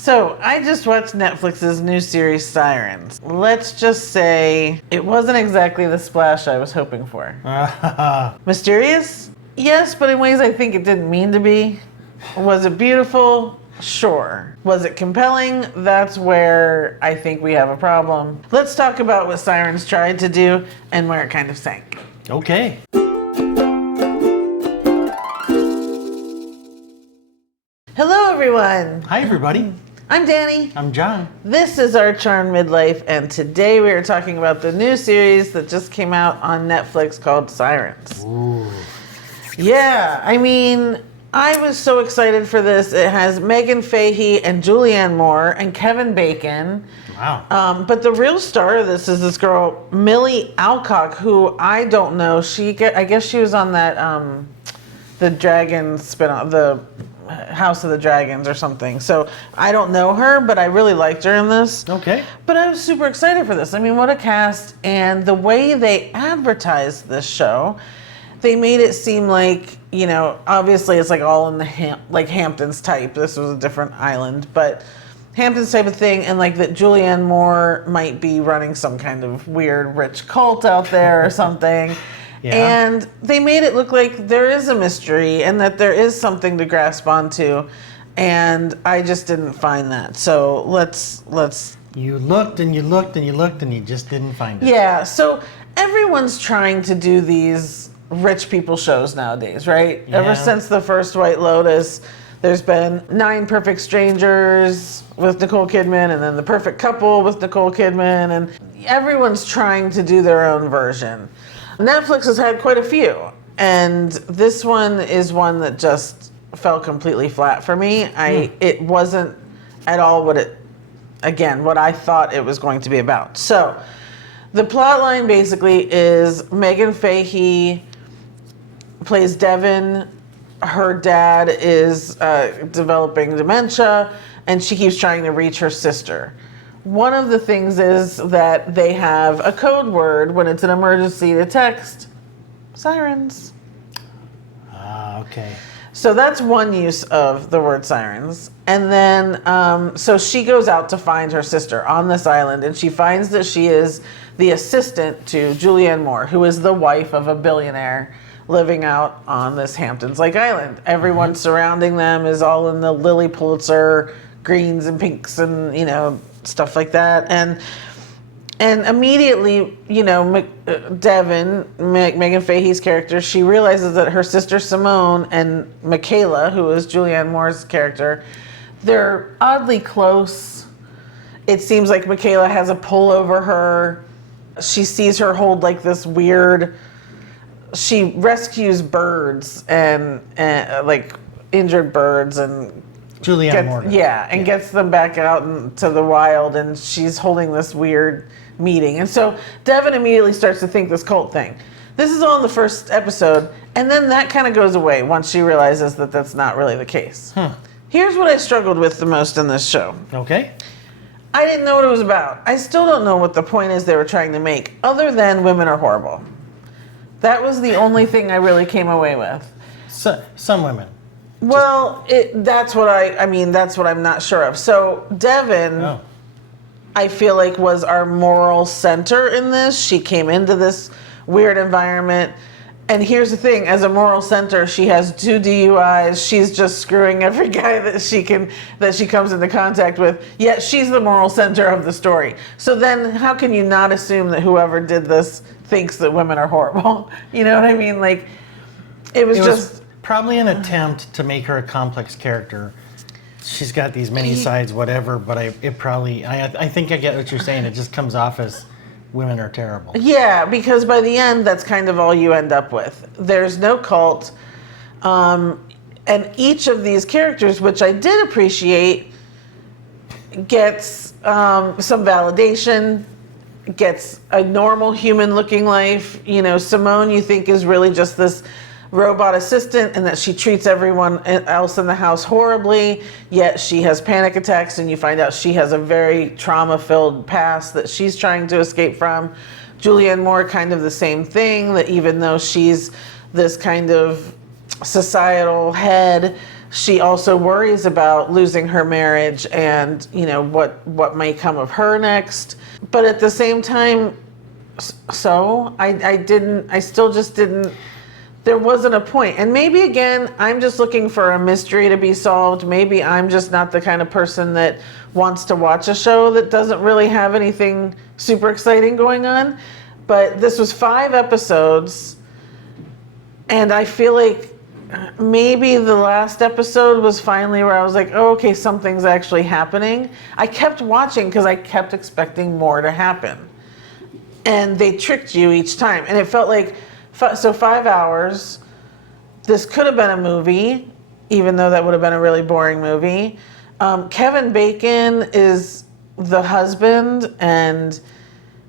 So, I just watched Netflix's new series, Sirens. Let's just say it wasn't exactly the splash I was hoping for. Mysterious? Yes, but in ways I think it didn't mean to be. Was it beautiful? Sure. Was it compelling? That's where I think we have a problem. Let's talk about what Sirens tried to do and where it kind of sank. Okay. Hello, everyone. Hi, everybody. I'm Danny. I'm John. This is our Charmed Midlife, and today we are talking about the new series that just came out on Netflix called Sirens. Ooh. Yeah, I mean, I was so excited for this. It has Megan Fahey and Julianne Moore and Kevin Bacon. Wow. But the real star of this is this girl, Millie Alcock, who I don't know. I guess she was on that, the Dragon spin-off, the House of the Dragons or something. So I don't know her, but I really liked her in this. Okay. But I was super excited for this. I mean, what a cast. And the way they advertised this show, they made it seem like, you know, obviously it's like all in the Hamptons type. This was a different island, but Hamptons type of thing. And like that Julianne Moore might be running some kind of weird rich cult out there or something. Yeah. And they made it look like there is a mystery and that there is something to grasp onto. And I just didn't find that. So let's. You looked and you looked and you looked and you just didn't find it. Yeah. So everyone's trying to do these rich people shows nowadays, right? Yeah. Ever since the first White Lotus, there's been 9 Perfect Strangers with Nicole Kidman and then The Perfect Couple with Nicole Kidman. And everyone's trying to do their own version. Netflix has had quite a few, and this one is one that just fell completely flat for me. It wasn't at all what I thought it was going to be about. So, the plot line basically is Megan Fahey plays Devin. Her dad is developing dementia, and she keeps trying to reach her sister. One of the things is that they have a code word when it's an emergency to text, sirens. Okay. So that's one use of the word sirens. And then, so she goes out to find her sister on this island, and she finds that she is the assistant to Julianne Moore, who is the wife of a billionaire living out on this Hamptons-like island. Everyone surrounding them is all in the Lily Pulitzer greens and pinks and, you know, stuff like that. And immediately, you know, Devin, Megan Fahey's character, she realizes that her sister Simone and Michaela, who is Julianne Moore's character, they're oddly close. It seems like Michaela has a pull over her. She sees her hold like this weird, she rescues birds and like injured birds and Julianne Moore. Gets them back out into the wild, and she's holding this weird meeting. And so Devin immediately starts to think this cult thing. This is all in the first episode, and then that kind of goes away once she realizes that that's not really the case. Here's what I struggled with the most in this show. Okay. I didn't know what it was about. I still don't know what the point is they were trying to make, other than women are horrible. That was the only thing I really came away with. So, some women. Well, that's what I'm not sure of. So Devin, I feel like, was our moral center in this. She came into this weird environment. And here's the thing, as a moral center, she has 2 DUIs. She's just screwing every guy that she comes into contact with. Yet she's the moral center of the story. So then how can you not assume that whoever did this thinks that women are horrible? You know what I mean? Like, it was probably an attempt to make her a complex character. She's got these many sides, whatever, but I think I get what you're saying. It just comes off as women are terrible. Yeah, because by the end, that's kind of all you end up with. There's no cult. And each of these characters, which I did appreciate, gets some validation, gets a normal human looking life. You know, Simone, you think, is really just this robot assistant, and that she treats everyone else in the house horribly, yet she has panic attacks, and you find out she has a very trauma-filled past that she's trying to escape from. Julianne Moore, kind of the same thing, that even though she's this kind of societal head, she also worries about losing her marriage and, you know, what may come of her next. But at the same time, I still just didn't, there wasn't a point. And maybe again, I'm just looking for a mystery to be solved. Maybe I'm just not the kind of person that wants to watch a show that doesn't really have anything super exciting going on. But this was 5 episodes, and I feel like maybe the last episode was finally where I was like, oh, okay, something's actually happening. I kept watching because I kept expecting more to happen. And they tricked you each time. And it felt like, so 5 hours, this could have been a movie, even though that would have been a really boring movie. Kevin Bacon is the husband, and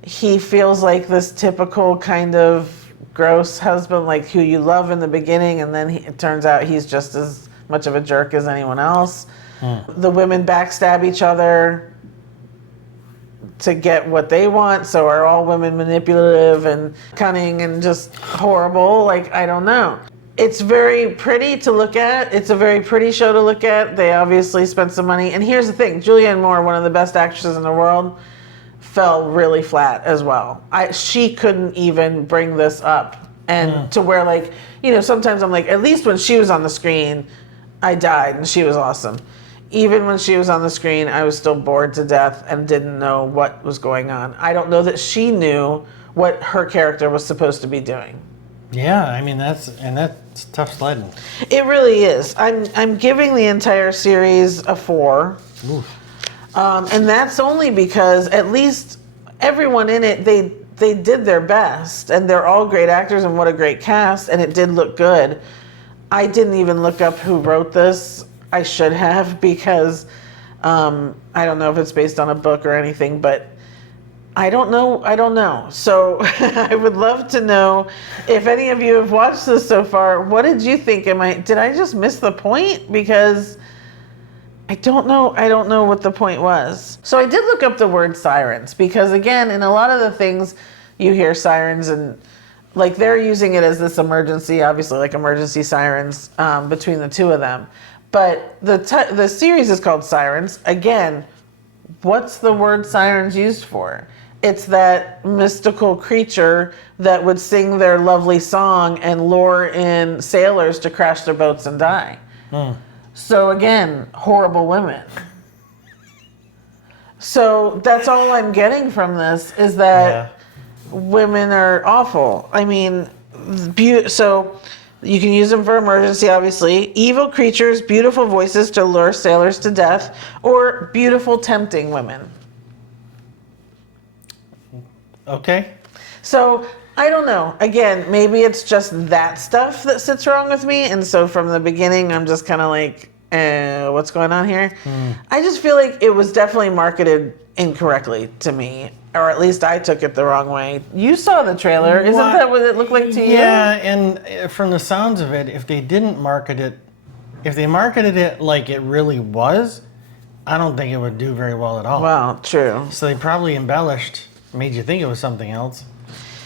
he feels like this typical kind of gross husband, like who you love in the beginning, and then it turns out he's just as much of a jerk as anyone else. The women backstab each other to get what they want, so are all women manipulative and cunning and just horrible? Like, I don't know. It's very pretty to look at. It's a very pretty show to look at. They obviously spent some money. And here's the thing, Julianne Moore, one of the best actresses in the world, fell really flat as well. She couldn't even bring this up. And to where, like, you know, sometimes I'm like, at least when she was on the screen, I died and she was awesome. Even when she was on the screen, I was still bored to death and didn't know what was going on. I don't know that she knew what her character was supposed to be doing. Yeah, I mean, that's tough sledding. It really is. I'm giving the entire series a 4. Oof. And that's only because at least everyone in it, they did their best, and they're all great actors, and what a great cast, and it did look good. I didn't even look up who wrote this. I should have, because I don't know if it's based on a book or anything, but I don't know. So I would love to know if any of you have watched this so far. What did you think? Did I just miss the point? Because I don't know what the point was. So I did look up the word sirens, because again, in a lot of the things you hear sirens, and like they're using it as this emergency, obviously like emergency sirens between the two of them. But the series is called Sirens. Again, what's the word sirens used for? It's that mystical creature that would sing their lovely song and lure in sailors to crash their boats and die. So again, horrible women. So that's all I'm getting from this, is that women are awful. I mean, so you can use them for emergency, obviously. Evil creatures, beautiful voices to lure sailors to death, or beautiful, tempting women. Okay. So I don't know. Again, maybe it's just that stuff that sits wrong with me. And so from the beginning, I'm just kind of like, what's going on here? I just feel like it was definitely marketed incorrectly to me. Or at least I took it the wrong way. You saw the trailer. Isn't that what it looked like to you? Yeah, and from the sounds of it, if they marketed it like it really was, I don't think it would do very well at all. Well, true. So they probably embellished, made you think it was something else,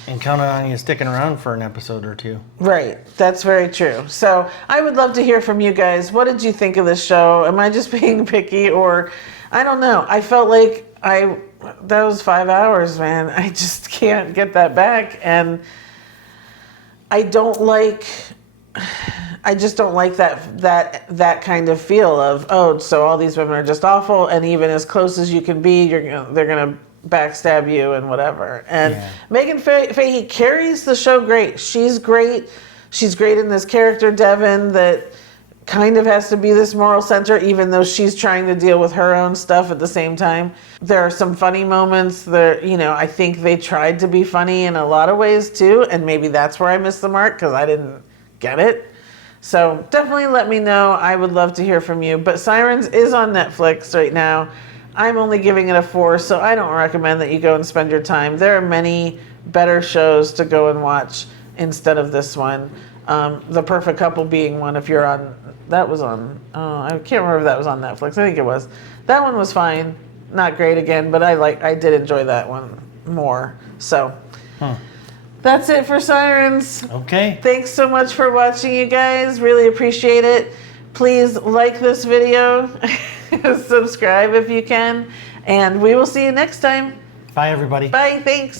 and counted on you sticking around for an episode or two. Right. That's very true. So I would love to hear from you guys. What did you think of this show? Am I just being picky, or I don't know. I felt like that was 5 hours, man. I just can't get that back. And I just don't like that kind of feel of, oh, so all these women are just awful, and even as close as you can be, they're gonna backstab you and whatever. And Megan Fahey carries the show great. She's great. She's great in this character, Devin, that kind of has to be this moral center, even though she's trying to deal with her own stuff at the same time. There are some funny moments there, I think they tried to be funny in a lot of ways too, and maybe that's where I missed the mark, because I didn't get it. So definitely let me know. I would love to hear from you. But Sirens is on Netflix right now. I'm only giving it a 4, so I don't recommend that you go and spend your time. There are many better shows to go and watch instead of this one. The Perfect Couple being one. If you're on, that was on, I can't remember if that was on Netflix. I think it was. That one was fine. Not great again, but I did enjoy that one more. So that's it for Sirens. Okay. Thanks so much for watching, you guys. Really appreciate it. Please like this video, subscribe if you can, and we will see you next time. Bye, everybody. Bye, thanks.